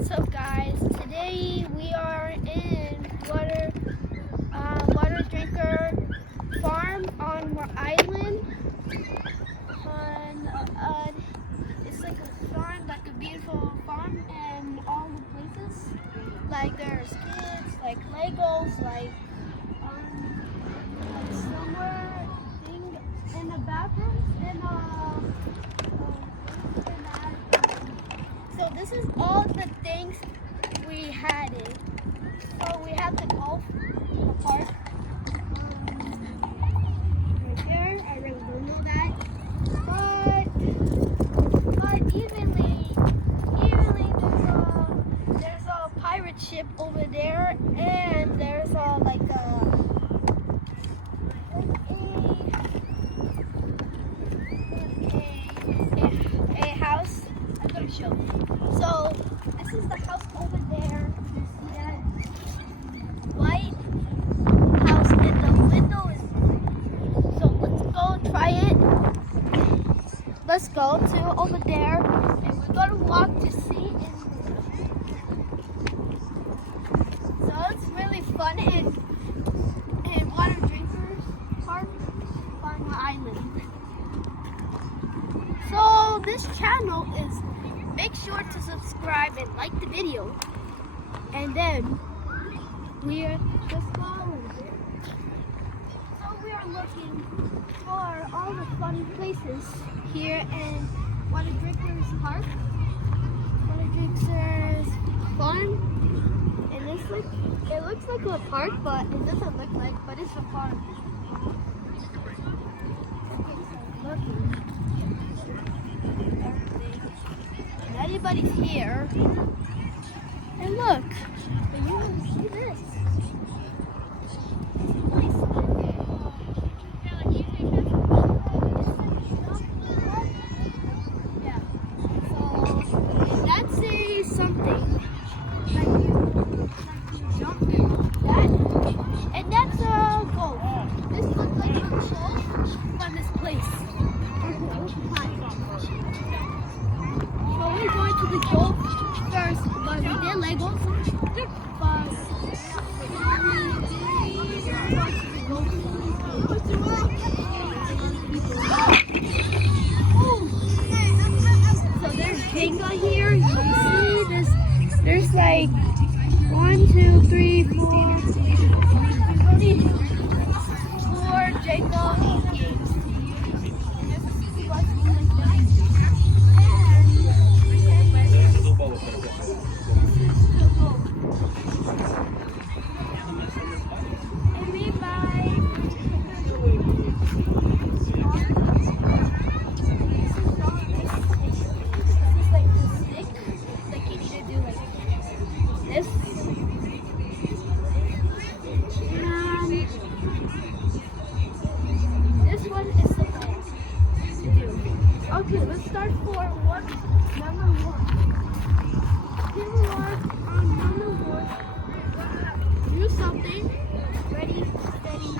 What's up, guys? Today we are in Waterdrinker farm on our island. It's like a farm, like a beautiful farm, and all the places. Like there's kids, like Legos, like somewhere thing in the bathroom, so this is all the things we had it. So we have the golf park right there. I really don't know that, but evenly there's a pirate ship over there, and there's a house. I'm gonna show you. So this is the house over there. You see that white house, and the window is. So let's go try it. Let's go to over there, and we're gonna walk to see it. So it's really fun and Waterdrinkers Park on the island. So this channel is, make sure to subscribe and like the video, and then we are just following it. So we are looking for all the fun places here in Waterdrinkers Park. Waterdrinkers Farm, and it looks like a park, but it doesn't look like, but it's a park. Looking. Everybody's here. And look, but you don't see this. Yeah. So that's a something. Like you jump that, and that's a golf. This looks like a golf from this place. So we're going to the golf first, but we did Legos. So there's Jenga here. You see this? There's like 1, 2, 3, 4, 4 Jenga games. Okay, let's start for number one. Number one. Do something. Ready, steady,